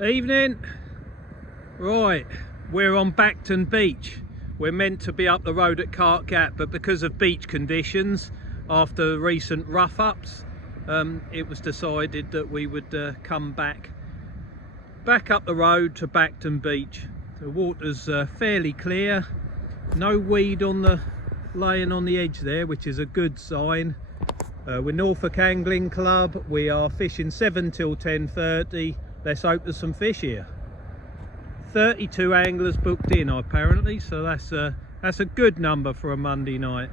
Evening. Right, we're on Bacton Beach. We're meant to be up the road at Cart Gap, but because of beach conditions after recent rough-ups, it was decided that we would come back up the road to Bacton Beach. The water's fairly clear, no weed on the laying on the edge there, which is a good sign. We're Norfolk Angling Club. We are fishing 7 till 10:30. Let's hope there's some fish here. 32 anglers booked in apparently, so that's a good number for a Monday night.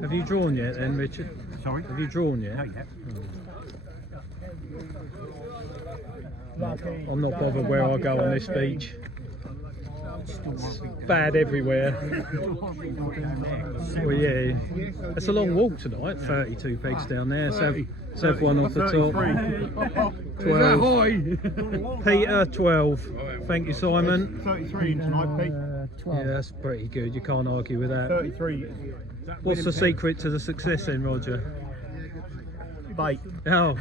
Have you drawn yet then, Richard? Sorry? Have you drawn yet? Not yet. I'm not bothered where I go on this beach. It's bad everywhere. Well, yeah, it's a long walk tonight. 32 pegs down there. Let's have one off the top. 12. Peter, 12. Thank you, Simon. 33 in tonight, Pete. 12. Yeah, that's pretty good. You can't argue with that. 33. What's the secret to the success then, Roger? Bait. Oh.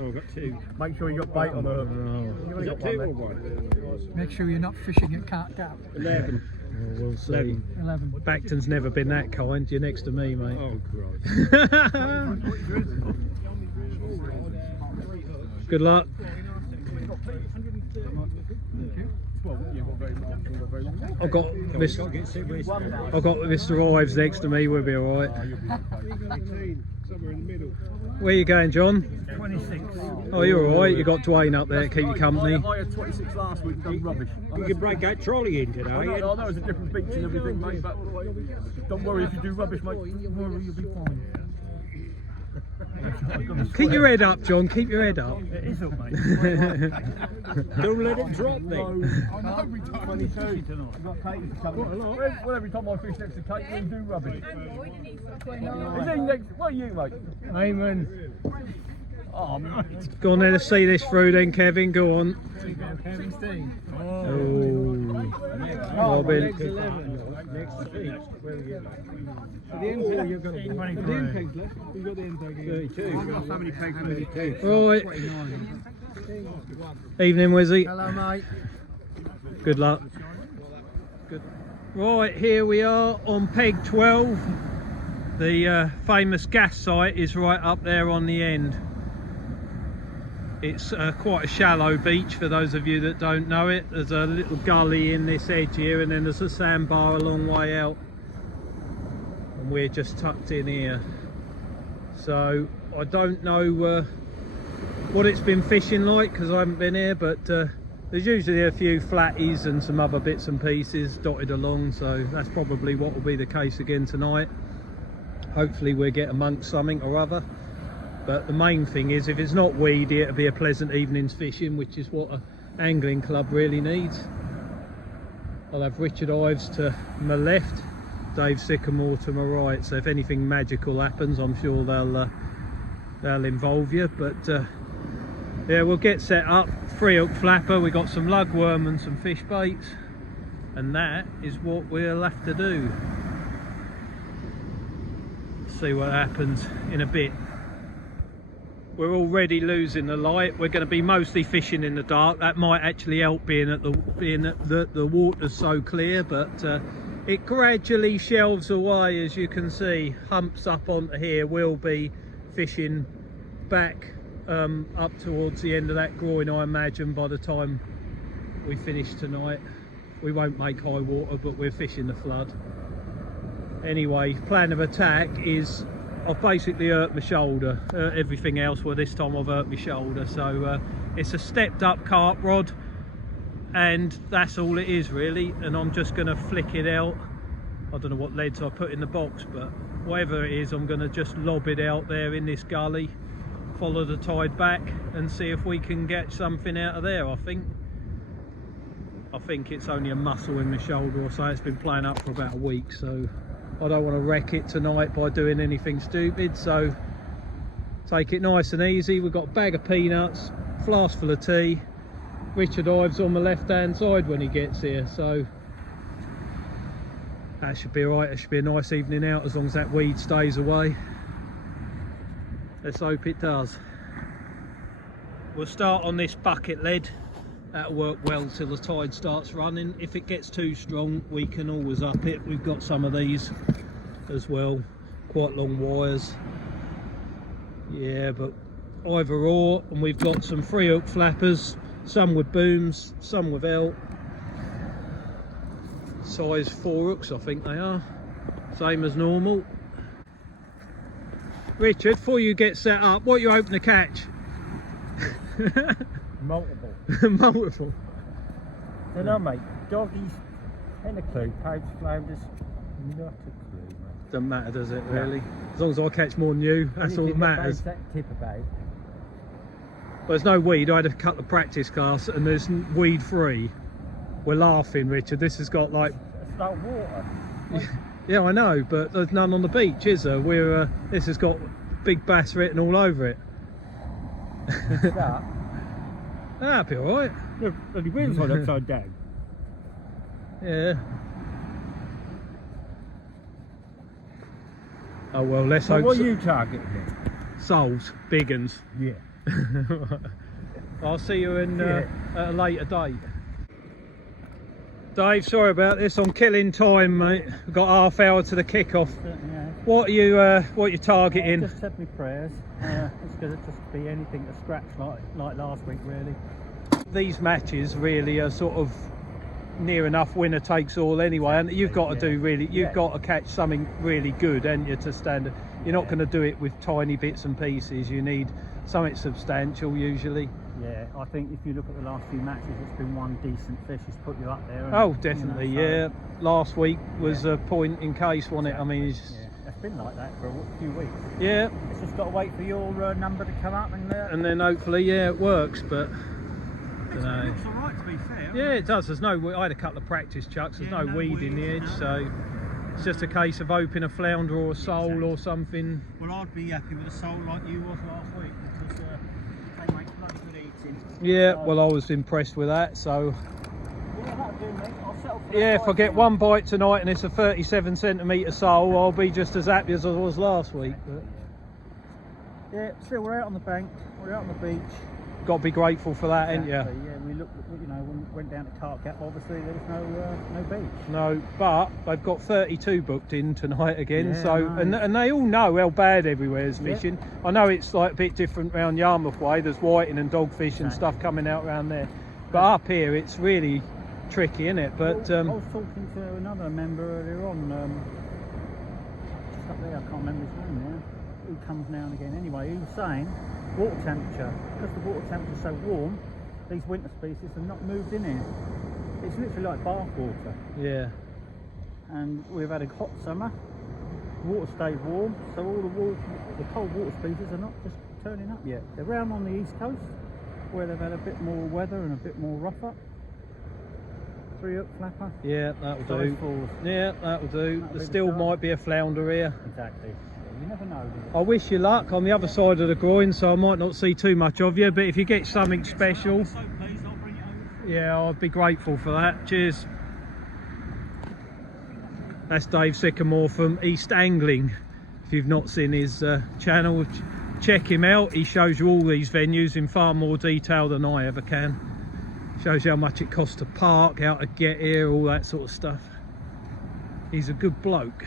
Oh, I've got two. Make sure you got bait on the hook. Oh. You got two or one? Make sure you're not fishing at Cart Gap. 11. Oh, we'll see. 11. Bacton's never been that kind. You're next to me, mate. Oh, Christ. Good luck. I've got Mr. Ives next to me. We'll be all right. Where are you going, John? 26. Oh, you're all right. You got Dwayne up there to keep you company. I had 26 last week, done rubbish. You can break that trolley in today. I know it's a different beach and everything, mate, but don't worry if you do rubbish, mate. Don't worry, you'll be fine. Keep your head up, John. Keep your head up. It is up, mate. Don't let it drop, then. I know, we 22 tonight. I've got Katie to come in. Well, every time I fish next to Kate, we do rubbish. Is he next? Where are you, mate? Amen. Oh, mate. Go on then, let's see this through then, Kevin. Go on. 16. Oh, Robin. Next 11. Where are we going? The end peg you've got. The end pegs left. You've got the end peg. 32. I've got so many pegs. Right. Evening, Wizzy. Hello, mate. Good luck. Good. Right, here we are on peg 12. The famous gas site is right up there on the end. It's quite a shallow beach for those of you that don't know it. There's a little gully in this edge here, and then there's a sandbar a long way out. And we're just tucked in here. So I don't know what it's been fishing like because I haven't been here, but there's usually a few flatties and some other bits and pieces dotted along, so that's probably what will be the case again tonight. Hopefully we'll get amongst something or other, but the main thing is if it's not weedy, it'll be a pleasant evening's fishing, which is what an angling club really needs. I'll have Richard Ives to my left, Dave Sycamore to my right, so if anything magical happens I'm sure they'll involve you, but yeah, we'll get set up. 3-hook flapper, we got some lugworm and some fish baits, and that is what we'll have to do. See what happens in a bit. We're already losing the light. We're going to be mostly fishing in the dark. That might actually help being that the water's so clear, but it gradually shelves away, as you can see. Humps up onto here. We'll be fishing back up towards the end of that groin, I imagine, by the time we finish tonight. We won't make high water, but we're fishing the flood. Anyway, plan of attack is I've basically hurt my shoulder. Everything else, well, this time I've hurt my shoulder. So it's a stepped up carp rod, and that's all it is really. And I'm just going to flick it out. I don't know what leads I put in the box, but whatever it is, I'm going to just lob it out there in this gully, follow the tide back, and see if we can get something out of there. I think it's only a muscle in my shoulder or so. It's been playing up for about a week, so I don't want to wreck it tonight by doing anything stupid. So take it nice and easy. We've got a bag of peanuts, flask full of tea. Richard Ives on the left hand side when he gets here, so that should be alright. It should be a nice evening out as long as that weed stays away. Let's hope it does. We'll start on this bucket lead. That'll work well till the tide starts running. If it gets too strong, we can always up it. We've got some of these as well, quite long wires. Yeah, but either or. And we've got some 3 hook flappers, some with booms, some without. Size 4 hooks, I think they are. Same as normal. Richard, before you get set up, what are you hoping to catch? Multiple. Multiple. Don't know, mate. Doggies, ain't a clue. Pipes, flounders, not a clue, mate. Doesn't matter, does it, really? As long as I catch more than you, that's all that matters. That tip about. Well, there's no weed. I had a couple of practice casts and there's weed free. We're laughing, Richard. This has got like... It's like water. Yeah, I know, but there's none on the beach, is there? This has got big bass written all over it. That. That'll be alright. Look, the wheels on upside down. Yeah. Oh well, let's hope. What are you targeting here? Soles, big uns. Yeah. I'll see you in at a later date. Dave, sorry about this. I'm killing time, mate. We've got half hour to the kick-off. Yeah. What are you targeting? Just said me prayers. It's going to just be anything to scratch like last week, really. These matches really are sort of near enough winner takes all anyway, and you've got to do really. You've got to catch something really good, haven't you, to stand. You're not going to do it with tiny bits and pieces. You need something substantial usually. Yeah, I think if you look at the last few matches, it's been one decent fish has put you up there. And, Oh, definitely, yeah. Last week was a point in case, wasn't it? I mean, it's been like that for a few weeks. Yeah. It's just got to wait for your number to come up, and then hopefully, it works. But it looks all right, to be fair. Yeah, it does. There's no. I had a couple of practice chucks. There's no weed in the edge, so it's just a case of hoping a flounder or a sole or something. Well, I'd be happy with a sole like you was last week because they make bloody good eating. Yeah, well, I was impressed with that. So yeah, that'll do, mate. I'll settle for yeah, if I get one bite tonight and it's a 37cm sole, I'll be just as happy as I was last week. But yeah, still we're out on the bank. We're out on the beach. Got to be grateful for that, ain't you? Yeah, we looked, when we went down to Carp Gap, obviously there was no beach. No, but they've got 32 booked in tonight again. Yeah, So nice. and they all know how bad everywhere is fishing. I know it's like a bit different around Yarmouth way. There's whiting and dogfish and stuff coming out around there, but up here it's really tricky, isn't it? But I was talking to another member earlier on, just up there. I can't remember his name now. He comes now and again. Anyway, he was saying water temperature, because the water temperature is so warm, these winter species have not moved in here. It's literally like bath water. yeah, And we've had a hot summer, water stays warm, so all the cold water species are not just turning up yet. They're around on the east coast where they've had a bit more weather and a bit more rough up. 3 hook flapper. yeah, that'll Size do. 4s. Yeah, that'll do. That'll be There the still start. might be a flounder here. Exactly. Yeah, you never know, do you? I wish you luck. On the other side of the groin, so I might not see too much of you. But if you get something special, So please, I'll bring it over. yeah, I'd be grateful for that. Cheers. That's Dave Sycamore from East Angling. If you've not seen his channel, check him out. He shows you all these venues in far more detail than I ever can. Shows you how much it costs to park, how to get here, all that sort of stuff. He's a good bloke.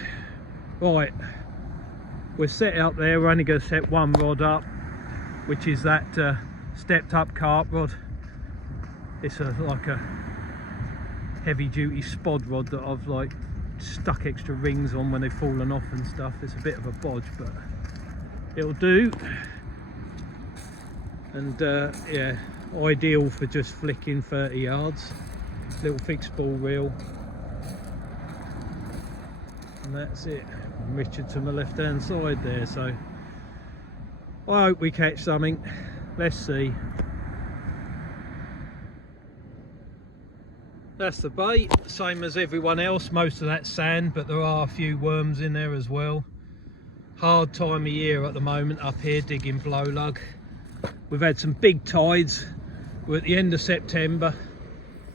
Right, we're set out there. We're only going to set one rod up, which is that stepped up carp rod. It's like a heavy duty spod rod that I've like stuck extra rings on when they've fallen off and stuff. It's a bit of a bodge, but it'll do. And yeah, ideal for just flicking 30 yards. Little fixed ball reel. And that's it. And Richard's on the left hand side there, so I hope we catch something. Let's see. That's the bait, same as everyone else. Most of that sand, but there are a few worms in there as well. Hard time of year at the moment up here digging blow lug. We've had some big tides. We're at the end of September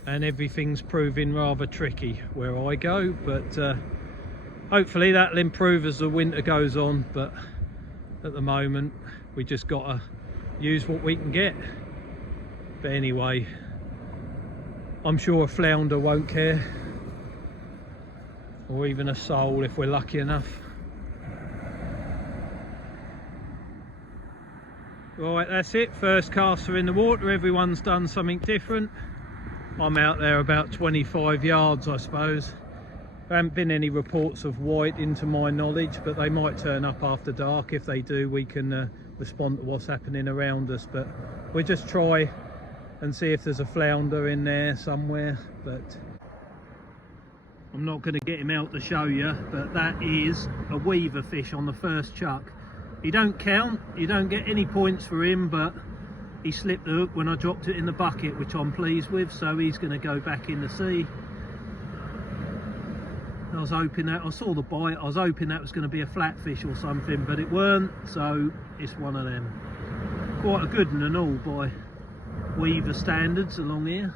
and everything's proving rather tricky where I go, but hopefully that'll improve as the winter goes on. But at the moment we just gotta use what we can get. But anyway, I'm sure a flounder won't care, or even a sole if we're lucky enough. Right, that's it, first caster in the water. Everyone's done something different. I'm out there about 25 yards, I suppose. There haven't been any reports of whiting to my knowledge, but they might turn up after dark. If they do, we can respond to what's happening around us, but we'll just try and see if there's a flounder in there somewhere. But I'm not going to get him out to show you, but that is a weaver fish on the first chuck. He don't count, you don't get any points for him, but he slipped the hook when I dropped it in the bucket, which I'm pleased with, so he's going to go back in the sea. I was hoping that, I saw the bite, I was hoping that was going to be a flatfish or something, but it weren't, so it's one of them. Quite a good one and all by weaver standards along here.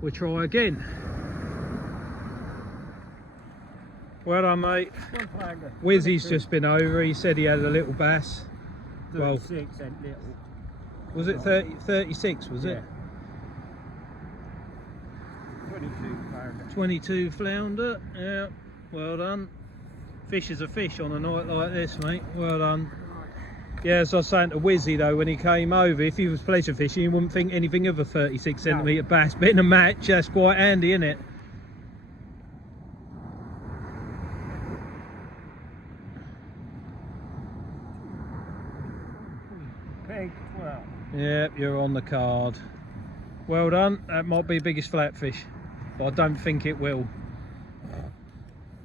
We'll try again. Well done, mate. Wizzy's just been over. He said he had a little bass. 36 and little. Was it 36, was it? 22 flounder. 22 flounder, yeah, well done. Fish is a fish on a night like this, mate, well done. Yeah, as I was saying to Wizzy though, when he came over, if he was pleasure fishing, you wouldn't think anything of a 36 centimetre bass, but in a match, that's quite handy, isn't it? Peg 12. Yep, you're on the card. Well done, that might be biggest flatfish, but I don't think it will.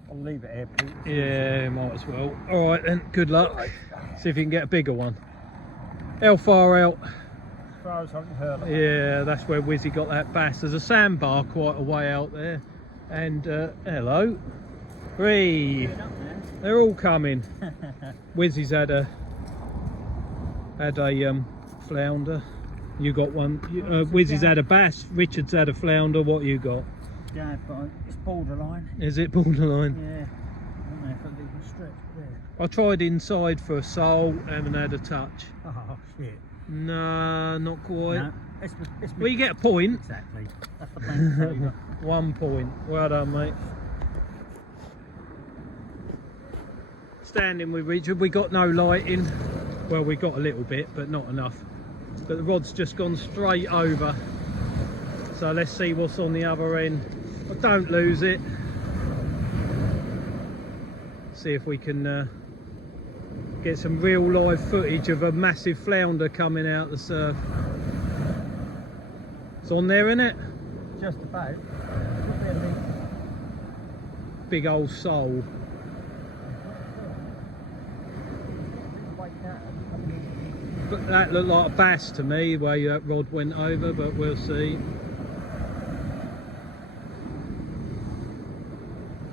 I'll leave it here, Pete. Yeah, might as well. Alright then, good luck. See if you can get a bigger one. How far out? As far as I can hurl it. Yeah, that's where Wizzy got that bass. There's a sandbar quite a way out there. And hello. Three. They're all coming. Wizzy's had a flounder. You got one. Wizzy's had a bass. Richard's had a flounder. What you got? Yeah, but it's borderline. Is it borderline? Yeah. I don't know if I can stretch there. I tried inside for a sole, haven't had a touch. Oh shit. No, not quite. No, Well, you get a point. Exactly. That's the thing. 1 point. Well done, mate. Standing with Richard, we got no lighting. Well, we got a little bit, but not enough. But the rod's just gone straight over. So let's see what's on the other end. But don't lose it. See if we can get some real live footage of a massive flounder coming out the surf. It's on there, isn't it? Just about. Big old sole. But that looked like a bass to me, where that rod went over, but we'll see.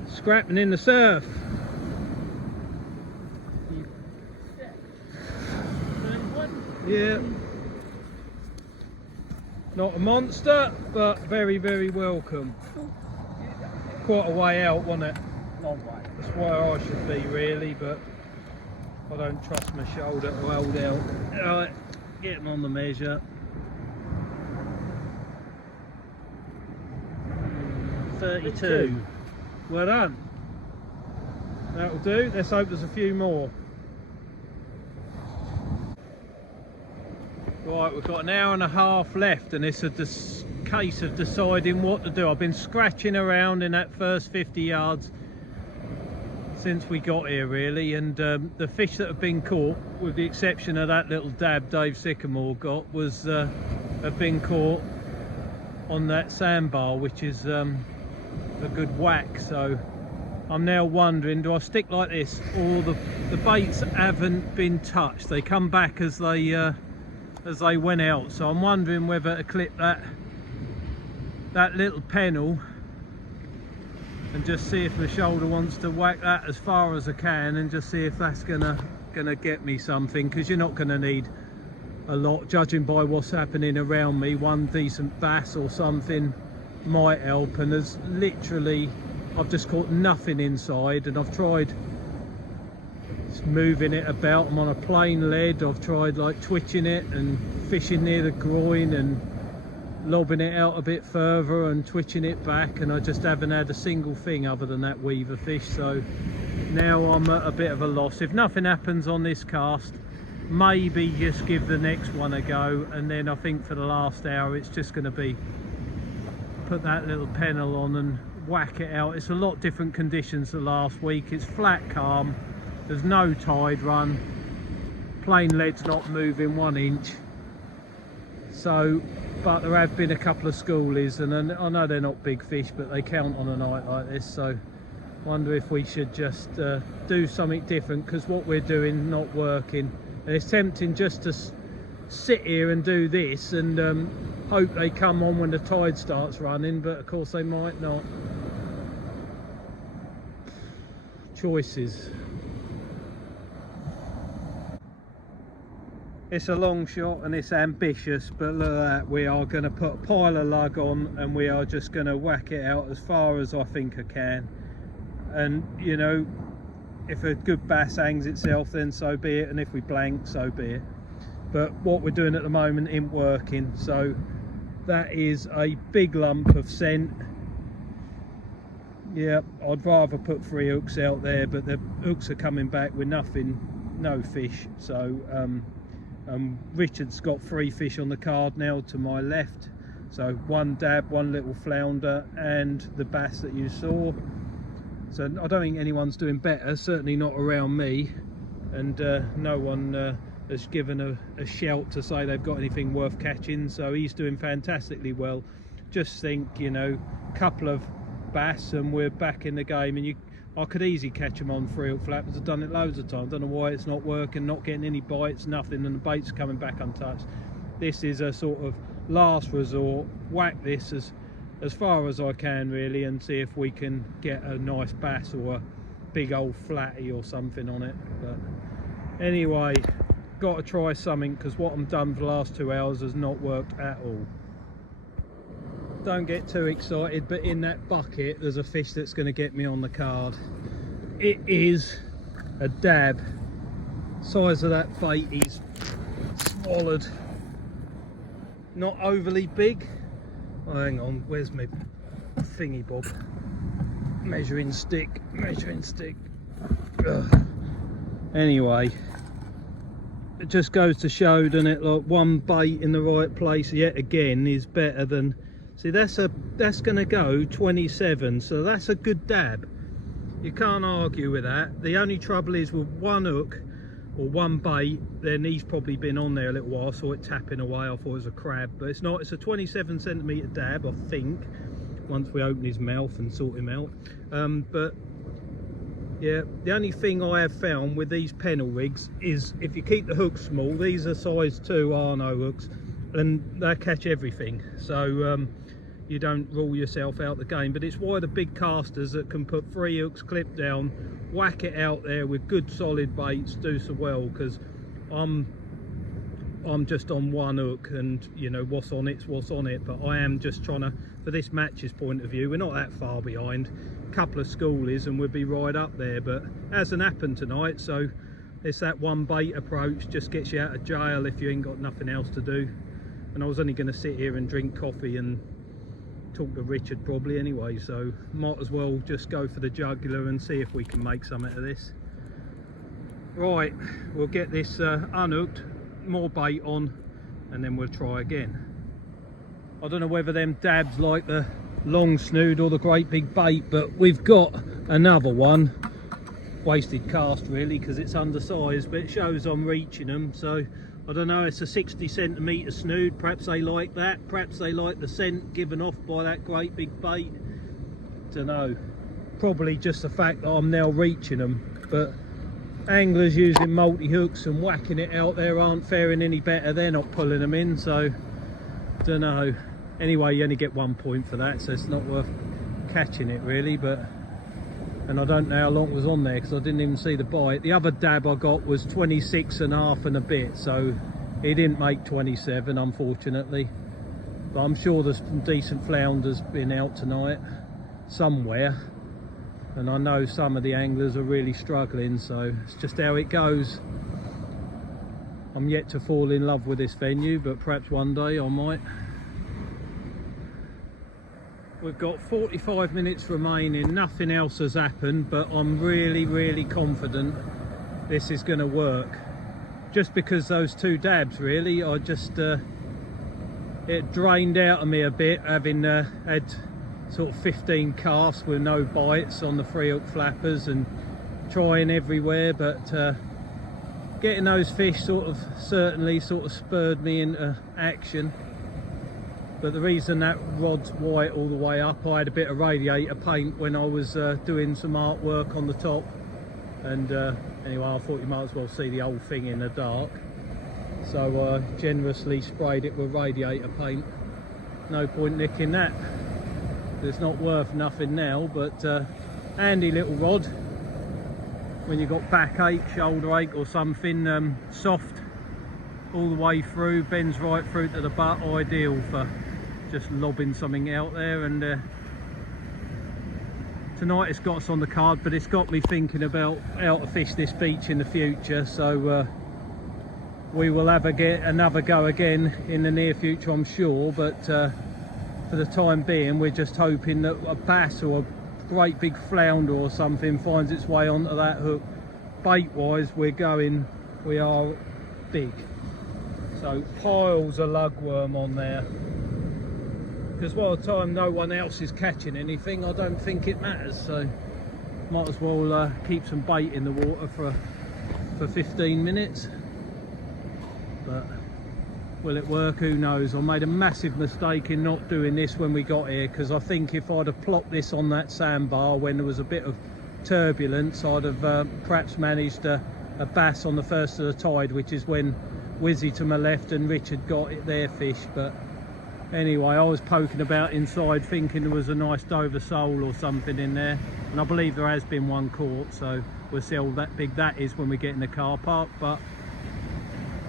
Scrapping in the surf. Yeah. Not a monster, but very, very welcome. Quite a way out, wasn't it? Long way. That's where I should be, really, but I don't trust my shoulder to hold out. Alright, get him on the measure. 32. Well done. That'll do. Let's hope there's a few more. Right, we've got an hour and a half left, and it's a case of deciding what to do. I've been scratching around in that first 50 yards, since we got here really, and the fish that have been caught, with the exception of that little dab Dave Sycamore got, was have been caught on that sandbar, which is a good whack. So I'm now wondering, do I stick like this, or the baits haven't been touched, they come back as they went out. So I'm wondering whether to clip that little pennel and just see if my shoulder wants to whack that as far as I can, and just see if that's gonna get me something, because you're not gonna need a lot, judging by what's happening around me. One decent bass or something might help, and there's literally, I've just caught nothing inside, and I've tried moving it about. I'm on a plain lead. I've tried like twitching it and fishing near the groin and lobbing it out a bit further and twitching it back, and I just haven't had a single thing other than that weaver fish. So now I'm at a bit of a loss. If nothing happens on this cast, maybe just give the next one a go, and then I think for the last hour it's just going to be put that little pennel on and whack it out. It's a lot different conditions to last week. It's flat calm, there's no tide run, plain lead's not moving 1 inch. So, but there have been a couple of schoolies, and I know they're not big fish, but they count on a night like this. So I wonder if we should just do something different, because what we're doing not working. And it's tempting just to sit here and do this and hope they come on when the tide starts running, but of course they might not. Choices. It's a long shot and it's ambitious, but look at that, we are going to put a pile of lug on and we are just going to whack it out as far as I think I can. And you know, if a good bass hangs itself, then so be it, and if we blank, so be it. But what we're doing at the moment isn't working, so that is a big lump of scent. Yeah, I'd rather put 3 hooks out there, but the hooks are coming back with nothing, no fish. So Richard's got 3 fish on the card now to my left, so 1 dab, 1 little flounder, and the bass that you saw. So I don't think anyone's doing better, certainly not around me, and no one has given a shout to say they've got anything worth catching. So he's doing fantastically well. Just think, you know, couple of bass and we're back in the game. And I could easily catch them on 3 hook flappers. I've done it loads of times. Don't know why it's not working, not getting any bites, nothing, and the bait's coming back untouched. This is a sort of last resort. Whack this as far as I can really, and see if we can get a nice bass or a big old flatty or something on it. But anyway, got to try something, because what I've done for the last 2 hours has not worked at all. Don't get too excited, but in that bucket there's a fish that's going to get me on the card. It is a dab. Size of that bait is swallowed. Not overly big. Oh, hang on, where's my thingy bob? Measuring stick. Ugh. Anyway, it just goes to show, doesn't it, like one bait in the right place yet again is better than, see, that's going to go 27, so that's a good dab. You can't argue with that. The only trouble is with 1 hook or 1 bait, then he's probably been on there a little while. I saw it tapping away, I thought it was a crab, but it's not. It's a 27 centimetre dab, I think, once we open his mouth and sort him out. But yeah, the only thing I have found with these pennel rigs is if you keep the hooks small, these are size 2 Arno hooks, and they catch everything. So you don't rule yourself out the game. But it's why the big casters that can put 3 hooks clipped down, whack it out there with good solid baits, do so well, because I'm just on 1 hook, and you know, what's on it's what's on it. But I am just trying to, for this match's point of view, we're not that far behind. A couple of schoolies and we'll be right up there, but hasn't happened tonight. So it's that 1 bait approach, just gets you out of jail if you ain't got nothing else to do. And I was only going to sit here and drink coffee and talk to Richard probably anyway, so might as well just go for the jugular and see if we can make something of this. Right, we'll get this unhooked, more bait on, and then we'll try again. I don't know whether them dabs like the long snood or the great big bait, but we've got another one wasted cast really, because it's undersized, but it shows I'm reaching them. So I don't know, it's a 60 centimetre snood. Perhaps they like that, perhaps they like the scent given off by that great big bait. Don't know, probably just the fact that I'm now reaching them. But anglers using multi-hooks and whacking it out there aren't faring any better. They're not pulling them in, so don't know. Anyway, you only get 1 point for that, so it's not worth catching it really. But and I don't know how long it was on there because I didn't even see the bite. The other dab I got was 26.5 and a bit, so he didn't make 27 unfortunately. But I'm sure there's some decent flounders been out tonight somewhere, and I know some of the anglers are really struggling, so it's just how it goes. I'm yet to fall in love with this venue, but perhaps one day I might. We've got 45 minutes remaining, nothing else has happened, but I'm really confident this is going to work. Just because those 2 dabs really, I just it drained out of me a bit, having had sort of 15 casts with no bites on the 3-hook flappers and trying everywhere, but getting those fish certainly spurred me into action. But the reason that rod's white all the way up, I had a bit of radiator paint when I was doing some artwork on the top, and anyway, I thought you might as well see the whole thing in the dark, so I generously sprayed it with radiator paint. No point nicking that, it's not worth nothing now. But handy little rod when you've got backache, shoulder ache or something. Soft all the way through, bends right through to the butt, ideal for just lobbing something out there. And tonight it's got us on the card, but it's got me thinking about how to fish this beach in the future, so we will have another go again in the near future, I'm sure. But for the time being, we're just hoping that a bass or a great big flounder or something finds its way onto that hook. Bait wise, we are big, so piles of lugworm on there, because by the time no one else is catching anything, I don't think it matters, so might as well keep some bait in the water for 15 minutes. But will it work? Who knows. I made a massive mistake in not doing this when we got here, because I think if I'd have plopped this on that sandbar when there was a bit of turbulence, I'd have perhaps managed a bass on the first of the tide, which is when Wizzy to my left and Richard got their fish. But anyway, I was poking about inside thinking there was a nice Dover sole or something in there, and I believe there has been one caught, so we'll see how big that is when we get in the car park. But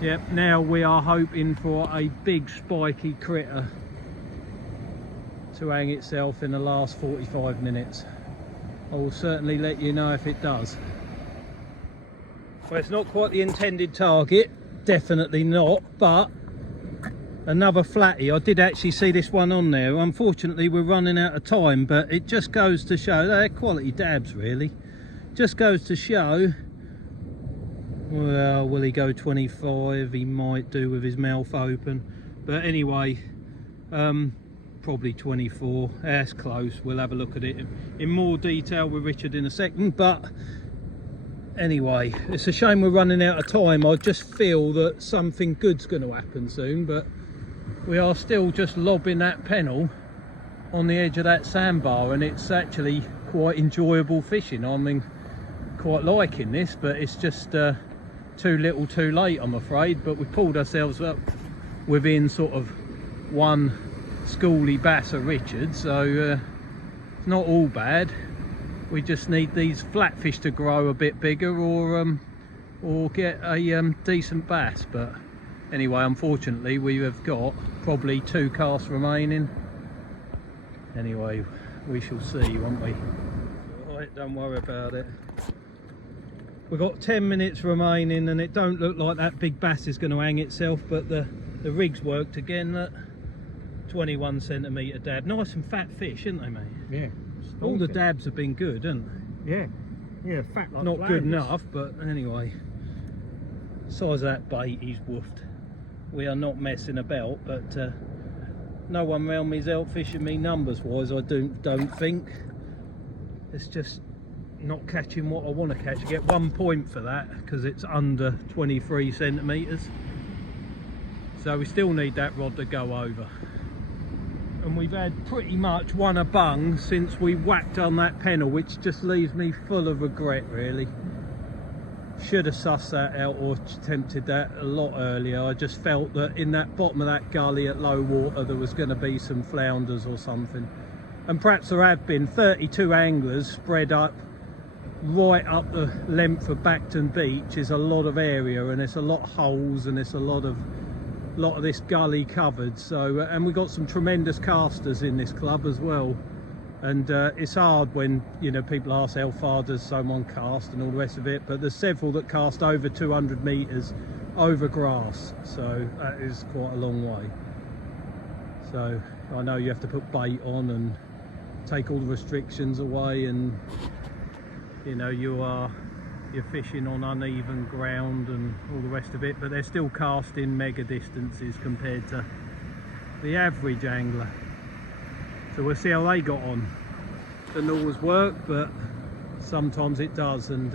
yep, now we are hoping for a big spiky critter to hang itself in the last 45 minutes. I will certainly let you know if it does. Well, it's not quite the intended target, definitely not, but another flatty. I did actually see this one on there. Unfortunately, we're running out of time, but it just goes to show, they're quality dabs really. Just goes to show, well, will he go 25? He might do with his mouth open, but anyway, probably 24. That's close. We'll have a look at it in more detail with Richard in a second. But anyway, it's a shame we're running out of time. I just feel that something good's going to happen soon, but we are still just lobbing that pennel on the edge of that sandbar, and it's actually quite enjoyable fishing. I mean, quite liking this, but it's just too little too late, I'm afraid. But we pulled ourselves up within sort of one schooly bass of Richard, so it's not all bad. We just need these flatfish to grow a bit bigger, or get a decent bass. But anyway, unfortunately we have got probably 2 casts remaining. Anyway, we shall see, won't we? Right, don't worry about it. We've got 10 minutes remaining, and it don't look like that big bass is going to hang itself, but the rig's worked again. Look, 21 centimetre dab. Nice and fat fish, aren't they, mate? Yeah. All the dabs have been good, haven't they? Yeah. Yeah, fat like Not flowers. good enough, but anyway. Size of that bait, he's woofed. We are not messing about, but no one round me's out fishing me numbers wise, I don't think. It's just not catching what I want to catch. I get 1 point for that because it's under 23 centimetres. So we still need that rod to go over. And we've had pretty much one a bung since we whacked on that pennel, which just leaves me full of regret really. Should have sussed that out or attempted that a lot earlier. I just felt that in that bottom of that gully at low water there was going to be some flounders or something. And perhaps there have been 32 anglers spread up right up the length of Bacton Beach. Is a lot of area and it's a lot of holes and it's a lot of this gully covered. So and we got some tremendous casters in this club as well. And it's hard when, you know, people ask how far does someone cast and all the rest of it, but there's several that cast over 200 metres over grass, so that is quite a long way. So I know you have to put bait on and take all the restrictions away, and you know you're fishing on uneven ground and all the rest of it, but they're still casting mega distances compared to the average angler. So we'll see how they got on. Doesn't always work, but sometimes it does, and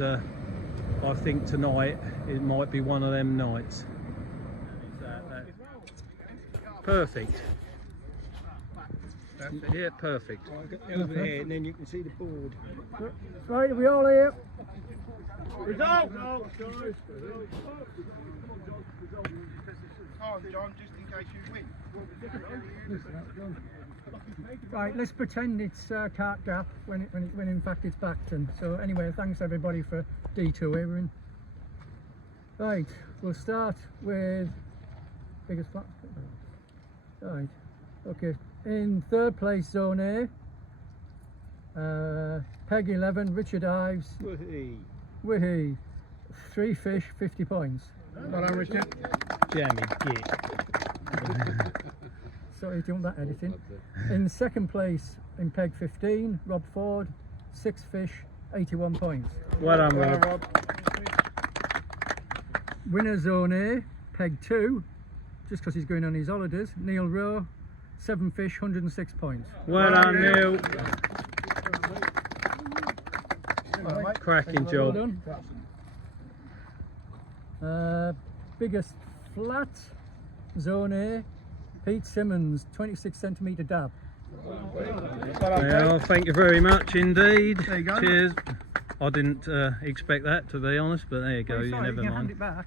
I think tonight it might be one of them nights. Perfect. Yeah, perfect. Over here, and then you can see the board. Right, are we all here? Result! Oh, John, just in case you win. Right, let's pretend it's Cart Gap when in fact it's Bacton. So anyway, thanks everybody for detouring. Right, we'll start with biggest flat. Right, okay. In third place, Zone A, Peg 11, Richard Ives, Whitty, 3 fish, 50 points. Well done, Richard. Jammy, git. Sorry, do you want that editing? In second place, in Peg 15, Rob Ford, 6 fish, 81 points. Well done, Rob. Winner Zone A, Peg 2, just because he's going on his holidays, Neil Rowe, 7 fish, 106 points. Well done, Neil. Well Cracking job. done. Biggest flat, Zone A, Pete Simmons, 26 centimetre dab. Well, thank you very much indeed. There you go. Cheers. I didn't expect that, to be honest, but there you go. Oh, You sorry, never you can hand mind. it back.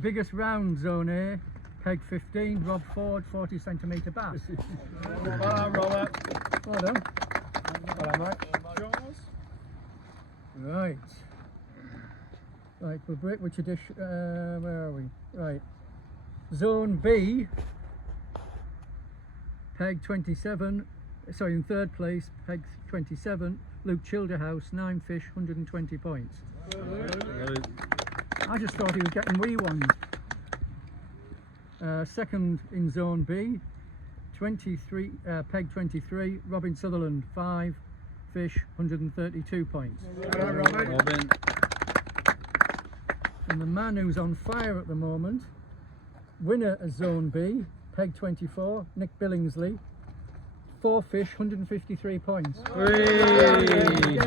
Biggest round, Zone A, Peg 15, Rob Ford, 40 centimetre bass. Well done, Robert. Well done. Well done, mate. Right. Right, we'll break which edition. Where are we? Right. Zone B, Peg 27. Sorry, in third place, Peg 27. Luke Childerhouse, 9 fish, 120 points. I just thought he was getting wee ones. Second in Zone B, 23. Peg 23. Robin Sutherland, 5 fish, 132 points. Robin. And the man who's on fire at the moment, winner of Zone B, Peg 24, Nick Billingsley, 4 fish, 153 points. Hey.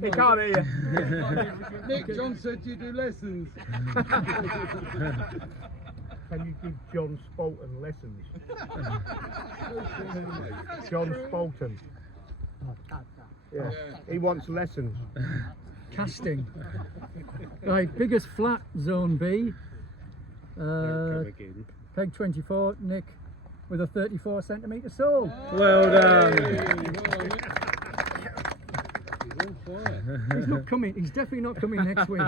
He can't hear you. Nick, John said you do lessons. Can you give John Spolton lessons? John Spolton. Yeah, he wants lessons. Casting. Right, biggest flat, Zone B, Peg 24, Nick, with a 34 centimetre sole. Well done. He's not coming, he's definitely not coming next week.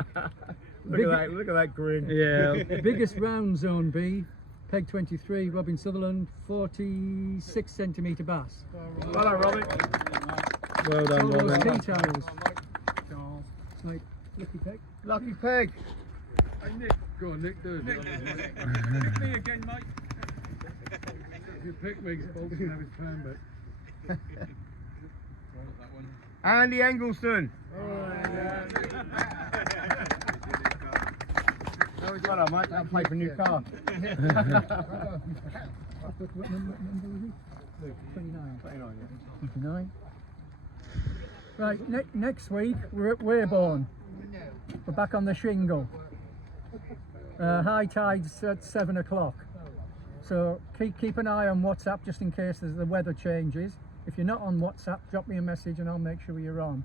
Look at that grin. Yeah. Biggest round, Zone B, Peg 23, Robin Sutherland, 46 centimetre bass. Well done, Robin. Well done, All those Robin. tea towels. Right, lucky Peg. Lucky Peg. Hey, Nick. Go on, Nick, do it. Nick, pick me again, mate. If you pick me, Paul can have his pan back. Andy Engelston. Well done, mate. That'll pay for a new car. What number was he? 29. 29. Right, next week we're at Weybourne. We're back on the shingle. High tide's at 7 o'clock. So keep an eye on WhatsApp just in case the weather changes. If you're not on WhatsApp, drop me a message and I'll make sure you're on.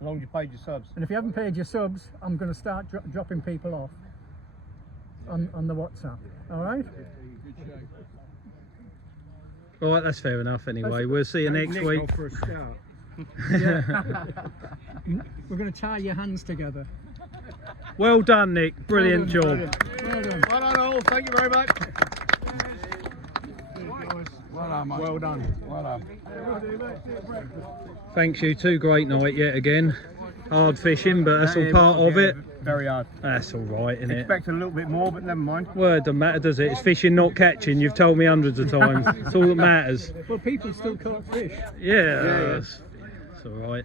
As long as you paid your subs. And if you haven't paid your subs, I'm going to start dropping people off on the WhatsApp. All right? All right, that's fair enough anyway. We'll see you next week. For a start. Yeah. We're going to tie your hands together. Well done, Nick. Brilliant job. Well done. Well done all, thank you very much. Well done, mate. Well done. Well done. Thanks you two. Great night yet again. Hard fishing, but that's all part of it. Very hard. That's all right, isn't it? Expect a little bit more, but never mind. Well, it doesn't matter, does it? It's fishing, not catching. You've told me hundreds of times. It's all that matters. Well, people still caught fish. Yeah, it's all right.